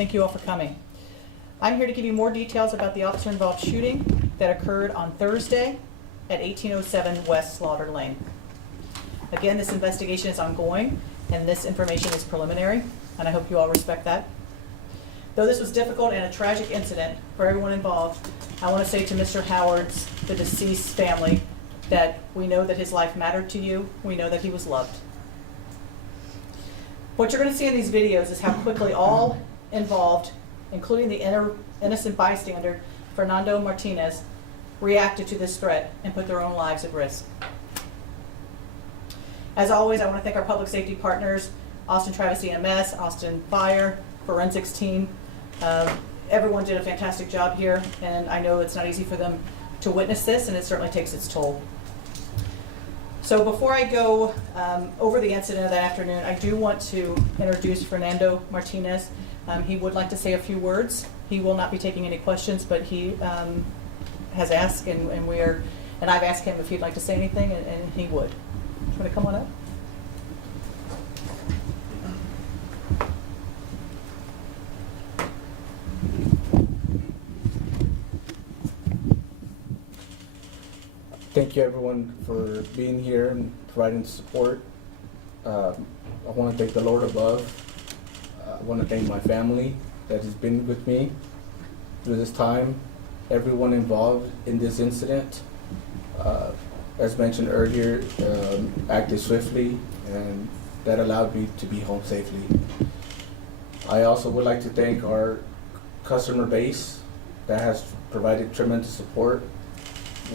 Thank you all for coming. I'm here to give you more details about the officer-involved shooting that occurred on Thursday at 1807 West Slaughter Lane. Again, this investigation is ongoing, and this information is preliminary, and I hope you all respect that. Though this was difficult and a tragic incident for everyone involved, I want to say to Mr. Howard's, the deceased family, that we know that his life mattered to you. We know that he was loved. What you're going to see in these videos is how quickly all involved, including the innocent bystander, Fernando Martinez, reacted to this threat and put their own lives at risk. As always, I want to thank our public safety partners, Austin Travis EMS, Austin Fire, forensics team. Everyone did a fantastic job here, and I know it's not easy for them to witness this, and it certainly takes its toll. So before I go over the incident of that afternoon, I do want to introduce Fernando Martinez. He would like to say a few words. He will not be taking any questions, but he has asked, and I've asked him if he'd like to say anything, and he would. Do you want to come on up? Thank you everyone for being here and providing support. I want to thank the Lord above. I want to thank my family that has been with me through this time. Everyone involved in this incident, as mentioned earlier, acted swiftly, and that allowed me to be home safely. I also would like to thank our customer base that has provided tremendous support.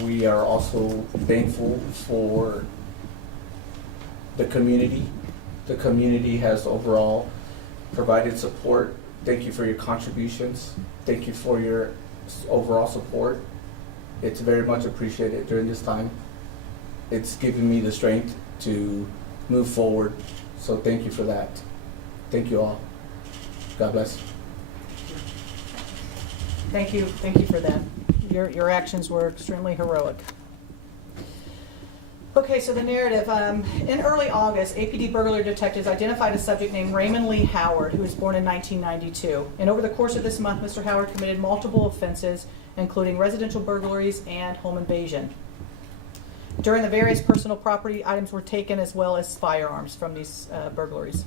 We are also thankful for the community. The community has overall provided support. Thank you for your contributions. Thank you for your overall support. It's very much appreciated during this time. It's given me the strength to move forward. So thank you for that. Thank you all. God bless. Thank you for that. Your actions were extremely heroic. Okay, so the narrative. In early August, APD burglary detectives identified a subject named Raymond Lee Howard, who was born in 1992. And over the course of this month, Mr. Howard committed multiple offenses, including residential burglaries and home invasion. During the various personal property items were taken, as well as firearms from these burglaries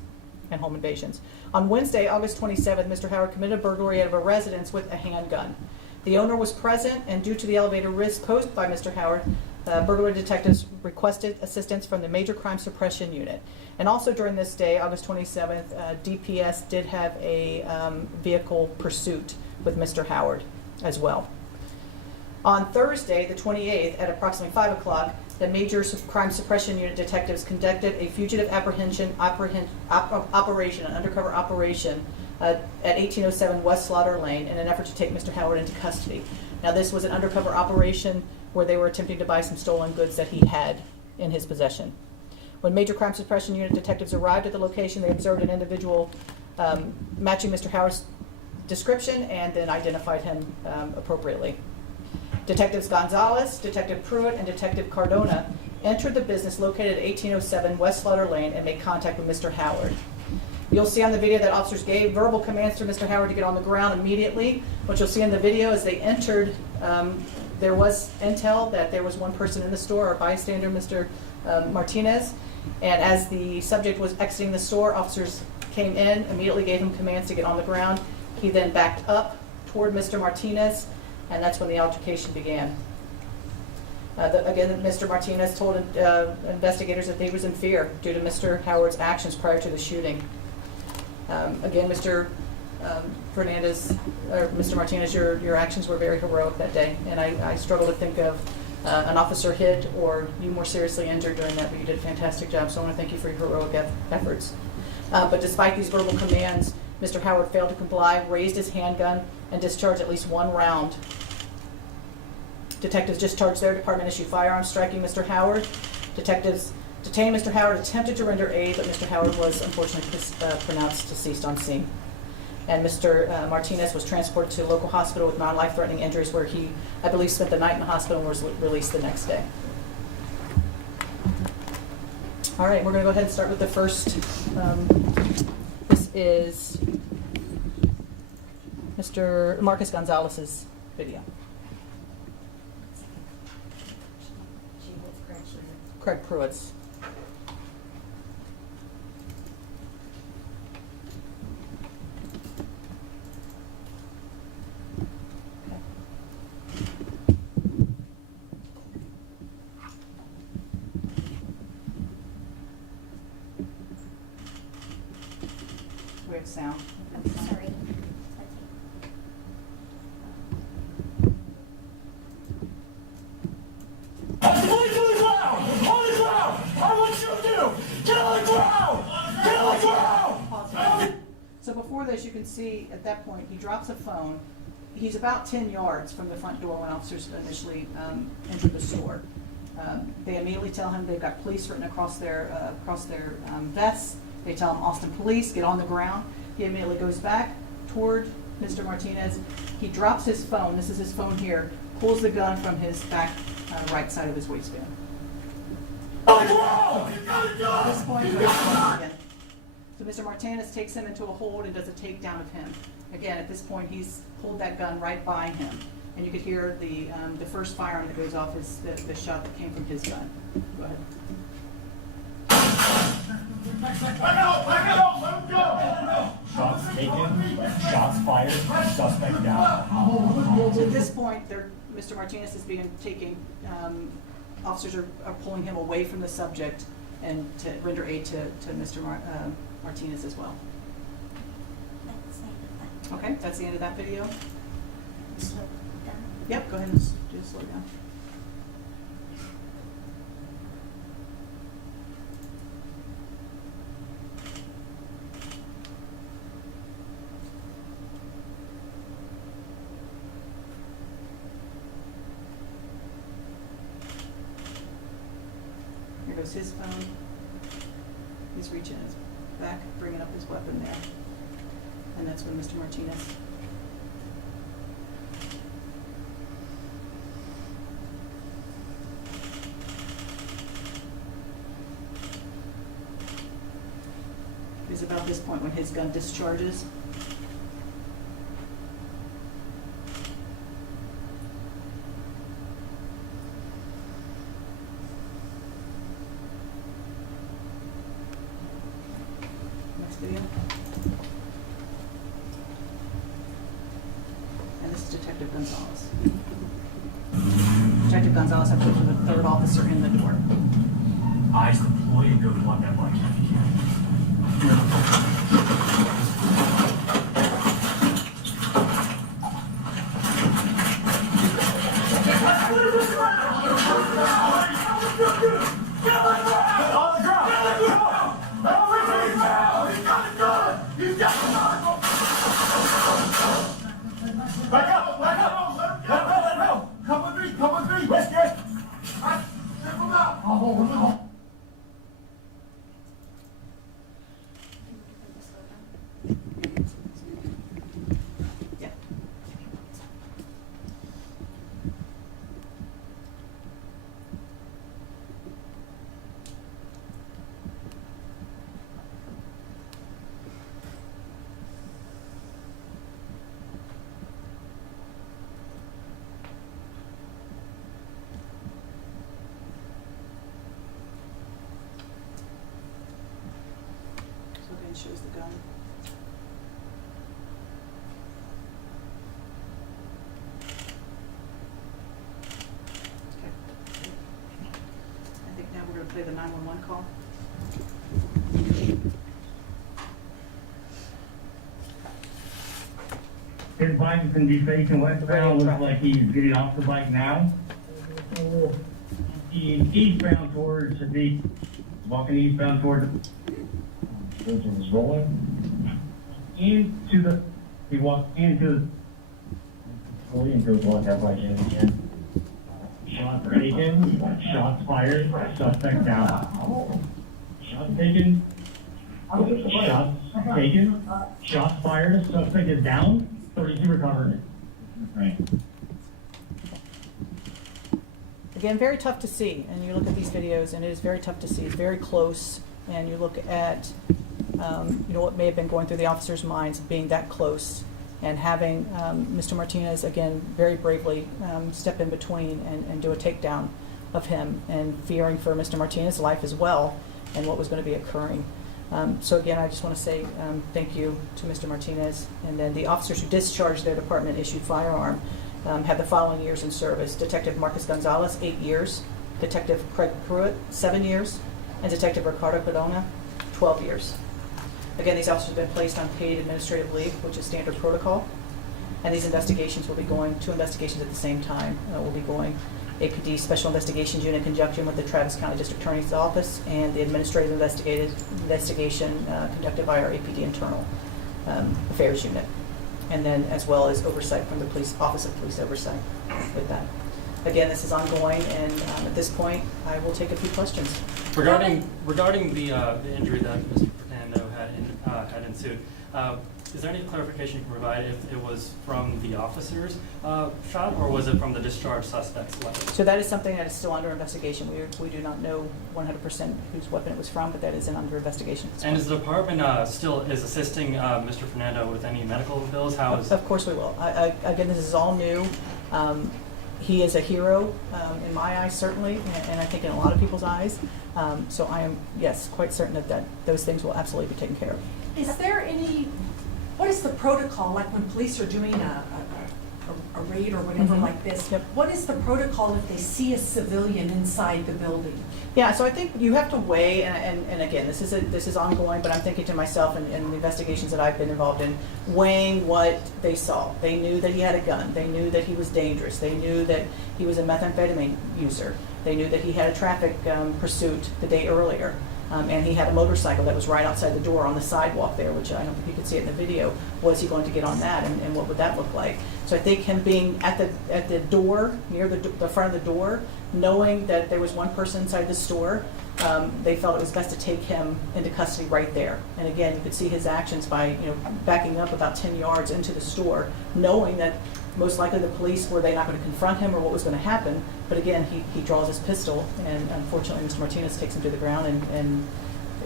and home invasions. On Wednesday, August 27th, Mr. Howard committed a burglary out of a residence with a handgun. The owner was present, and due to the elevated risk posed by Mr. Howard, burglary detectives requested assistance from the Major Crime Suppression Unit. And also during this day, August 27th, DPS did have a vehicle pursuit with Mr. Howard as well. On Thursday, the 28th, at approximately 5 o'clock, the Major Crime Suppression Unit detectives conducted a fugitive apprehension operation, an undercover operation, at 1807 West Slaughter Lane in an effort to take Mr. Howard into custody. Now, this was an undercover operation where they were attempting to buy some stolen goods that he had in his possession. When Major Crime Suppression Unit detectives arrived at the location, they observed an individual matching Mr. Howard's description and then identified him appropriately. Detectives Gonzalez, Detective Pruitt, and Detective Cardona entered the business located at 1807 West Slaughter Lane and made contact with Mr. Howard. You'll see on the video that officers gave verbal commands to Mr. Howard to get on the ground immediately. What you'll see in the video is they entered, there was intel that there was one person in the store, a bystander, Mr. Martinez, and as the subject was exiting the store, officers came in, immediately gave him commands to get on the ground. He then backed up toward Mr. Martinez, and that's when the altercation began. Again, Mr. Martinez told investigators that he was in fear due to Mr. Howard's actions prior to the shooting. Again, Mr. Mr. Martinez, your actions were very heroic that day, and I struggle to think of an officer hit or you more seriously injured during that, but you did a fantastic job, so I want to thank you for your heroic efforts. But despite these verbal commands, Mr. Howard failed to comply, raised his handgun, and discharged at least one round. Detectives discharged their department-issued firearms, striking Mr. Howard. Detectives detained Mr. Howard, attempted to render aid, but Mr. Howard was unfortunately pronounced deceased on scene. And Mr. Martinez was transported to a local hospital with non-life-threatening injuries, where he, I believe, spent the night in the hospital and was released the next day. All right, we're going to go ahead and start with the first. This is Mr. Marcus Gonzalez's video. Craig Pruitt's. We have sound. I'm sorry. On the ground! On the ground! I want you to do! Get on the ground! Get on the ground! Pause. So before this, you can see at that point, he drops a phone. He's about 10 yards from the front door when officers initially entered the store. They immediately tell him they've got police written across their vests. They tell him, Austin Police, get on the ground. He immediately goes back toward Mr. Martinez. He drops his phone, this is his phone here, pulls the gun from his back right side of his waistband. On the ground! You gotta At do this it! point, You he goes gotta again. So Mr. Martinez takes him into a hold and does a takedown of him. Again, at this point, he's pulled that gun right by him. And you could hear the first firing that goes off is the shot that came from his gun. Go ahead. Back out! Back out! Let him go! Shots taken, shots fired, suspect down. So at this point, Mr. Martinez is officers are pulling him away from the subject and to render aid to Mr. Martinez as well. Okay, that's the end of that video. Yep, go ahead and just slow down. Here goes his phone. He's reaching his back, bringing up his weapon there. And that's when Mr. Martinez. It is about this point when his gun discharges. Next video. And this is Detective Gonzalez. Detective Gonzalez, I put the third officer in the door. Eyes deploy and go to one that like Back up! Back up! Let him go! Come with me! Come with me! Let's get! Step him out! I'll hold him. Yeah. So again, shows the gun. Okay. I think now we're gonna play the 911 call. His bike is gonna be facing westbound, looks like he's getting off the bike now. He's eastbound towards the, walking eastbound towards the, was rolling into the, he walked into the block that bike in again. Shots taken, shots fired, suspect down. Shots taken, shots fired, suspect is down. 32 recovered. Right. Again, very tough to see, and you look at these videos, and it is very tough to see. It's very close, and you look at, what may have been going through the officers' minds being that close And having Mr. Martinez, again, very bravely step in between and do a takedown of him, and fearing for Mr. Martinez's life as well and what was going to be occurring. So again, I just want to say thank you to Mr. Martinez. And then the officers who discharged their department-issued firearm had the following years in service. Detective Marcus Gonzalez, 8 years. Detective Craig Pruitt, 7 years. And Detective Ricardo Cardona, 12 years. Again, these officers have been placed on paid administrative leave, which is standard protocol. And these investigations will be going, 2 investigations at the same time will be going. APD Special Investigations Unit in conjunction with the Travis County District Attorney's Office, and the administrative investigation conducted by our APD Internal Affairs Unit. And then as well as oversight from the Office of Police Oversight with that. Again, this is ongoing, and at this point, I will take a few questions. Regarding the injury that Mr. Fernando had ensued, is there any clarification you can provide if it was from the officer's shot, or was it from the discharged suspect's weapon? So that is something that is still under investigation. We do not know 100% whose weapon it was from, but that is under investigation. And is the department still assisting Mr. Fernando with any medical bills? How is? Of course we will. Again, this is all new. He is a hero in my eyes, certainly, and I think in a lot of people's eyes. So I am, yes, quite certain that those things will absolutely be taken care of. Is there any, what is the protocol, like when police are doing a raid or whatever Mhm. like this? Yep. What is the protocol if they see a civilian inside the building? Yeah, so I think you have to weigh, and again, this is ongoing, but I'm thinking to myself in the investigations that I've been involved in, weighing what they saw. They knew that he had a gun. They knew that he was dangerous. They knew that he was a methamphetamine user. They knew that he had a traffic pursuit the day earlier. And he had a motorcycle that was right outside the door on the sidewalk there, which I don't think you could see it in the video. Was he going to get on that, and what would that look like? So I think him being at the door, near the front of the door, knowing that there was one person inside the store, they felt it was best to take him into custody right there. And again, you could see his actions by backing up about 10 yards into the store, knowing that most likely the police were they not going to confront him or what was going to happen. But again, he draws his pistol, and unfortunately Mr. Martinez takes him to the ground, and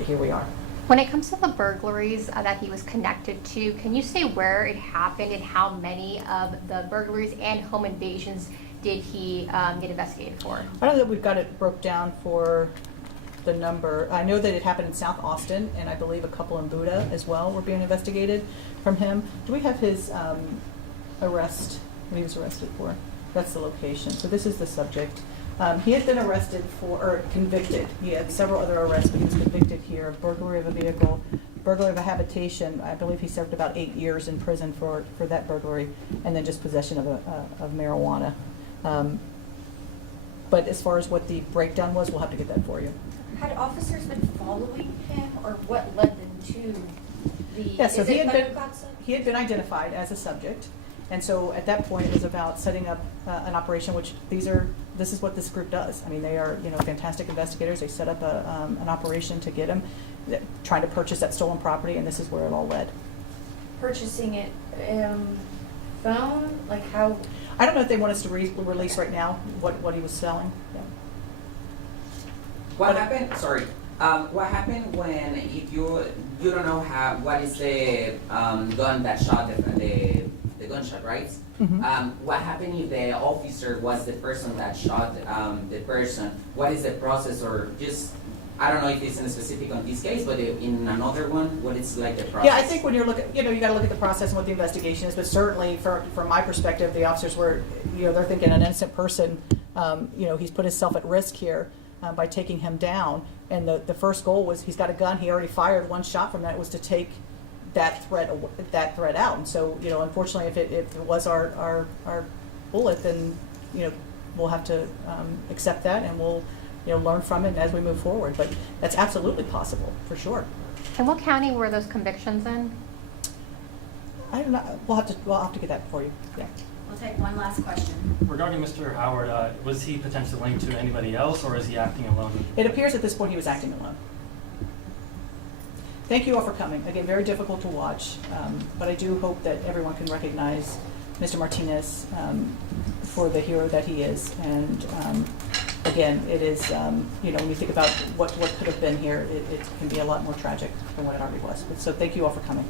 here we are. When it comes to the burglaries that he was connected to, can you say where it happened and how many of the burglaries and home invasions did he get investigated for? I don't know that we've got it broke down for the number. I know that it happened in South Austin, and I believe a couple in Buda as well were being investigated from him. Do we have his arrest, what he was arrested for? That's the location. So this is the subject. He had been arrested or convicted. He had several other arrests, but he was convicted here of burglary of a vehicle, burglary of a habitation. I believe he served about 8 years in prison for that burglary, and then just possession of marijuana. But as far as what the breakdown was, we'll have to get that for you. Had officers been following him, or what led them to the? Yeah, so is he it had been Thundercats? he had been identified as a subject, and so at that point it was about setting up an operation. Which this is what this group does. I mean, they are fantastic investigators. They set up an operation to get him, trying to purchase that stolen property, and this is where it all led. Purchasing it, phone, like how? I don't know if they want us to release right now what he was selling. Yeah. What happened? Sorry. What happened when if you don't know what is the gun that shot the gunshot, right? Mm-hmm. What happened if the officer was the person that shot the person? What is the process, or just I don't know if it's in specific on this case, but in another one, what is like the process? Yeah, I think when you're looking, you got to look at the process and what the investigation is. But certainly, from my perspective, the officers were, they're thinking an innocent person. He's put himself at risk here by taking him down. And the first goal was he's got a gun. He already fired one shot from that. It was to take that threat out. And so, unfortunately, if it was our bullet, then we'll have to accept that, and we'll learn from it as we move forward. But that's absolutely possible, for sure. And what county were those convictions in? I don't know. We'll have to get that for you. Yeah. We'll take one last question. Regarding Mr. Howard, was he potentially linked to anybody else, or is he acting alone? It appears at this point he was acting alone. Thank you all for coming. Again, very difficult to watch, but I do hope that everyone can recognize Mr. Martinez for the hero that he is. And again, it is, when you think about what could have been here, it can be a lot more tragic than what it already was. So thank you all for coming.